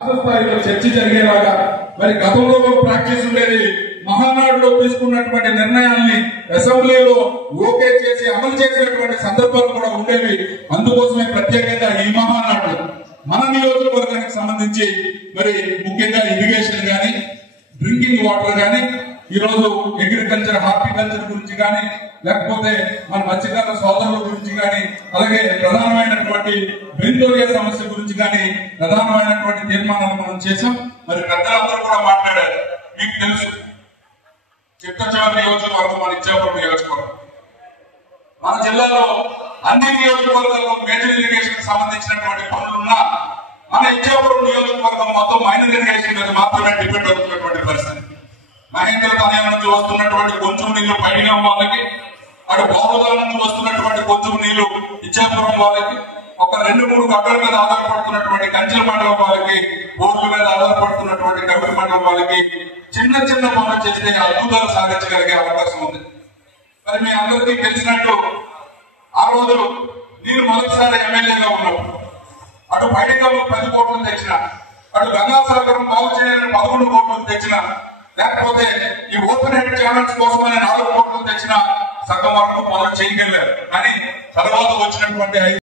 స్థాయిలో చర్చ జరిగేలాగా మరి గతంలో ప్రాక్టీస్ ఉండేది మహానాడులో తీసుకున్నటువంటి నిర్ణయాల్ని అసెంబ్లీలో ఓకే చేసి అమలు చేసినటువంటి సందర్భాలు కూడా ఉండేవి. అందుకోసమే ప్రత్యేకంగా ఈ మహానాడు మన నియోజకవర్గానికి సంబంధించి మరి ముఖ్యంగా ఇరిగేషన్ గాని డ్రింకింగ్ వాటర్ గాని ఈ రోజు అగ్రికల్చర్ హార్టికల్చర్ గురించి గాని లేకపోతే మన మత్స్యకారుల సోదరుల గురించి గాని అలాగే ప్రధానమైనటువంటి బెందోరియా సమస్య గురించి గాని ప్రధానమైనటువంటి తీర్మానాలు మనం చేశాం. మరి పెద్దలందరూ కూడా మాట్లాడారు. మీకు తెలుసు చిత్తచూరు నియోజకవర్గం మన ఇచ్చాపురం నియోజకవర్గం మన జిల్లాలో అన్ని నియోజకవర్గాల్లో మేజర్ ఇరిగేషన్ సంబంధించినటువంటి పనులున్నా మన ఇచ్చాపురం నియోజకవర్గం మొత్తం మైనర్ ఇరిగేషన్ మీద మాత్రమే డిపెండ్ అవుతున్నటువంటి పరిస్థితి. మహేంద్ర తనయ నుంచి వస్తున్నటువంటి కొంచెం నీళ్లు పైన వాళ్ళకి అటు బావుదాల నుంచి వస్తున్నటువంటి కొంచెం నీళ్లు ఇచ్చాపురం వాళ్ళకి ఒక 2-3 గడ్డల మీద ఆధారపడుతున్నటువంటి కంచెల మండలం వాళ్ళకి బోర్డుల మీద ఆధారపడుతున్నటువంటి కవిటి మండలం వాళ్ళకి చిన్న చిన్న పనులు చేస్తే అద్భుతాలు సాధించగలిగే అవకాశం ఉంది. మరి మీ అందరికీ తెలిసినట్టు ఆ రోజు నేను మొదటిసారి ఎమ్మెల్యేగా ఉన్నప్పుడు అటు పైడికమ్మ 10 కోట్లు తెచ్చిన అటు గంగాసాగరం బాగు చేయాలని 11 కోట్లు తెచ్చిన లేకపోతే ఈ ఓపెన్ హెడ్ ఛానల్స్ కోసమని 4 కోట్లు తెచ్చిన సగం వరకు మొదలు చేయగలిగారు. కానీ తర్వాత వచ్చినటువంటి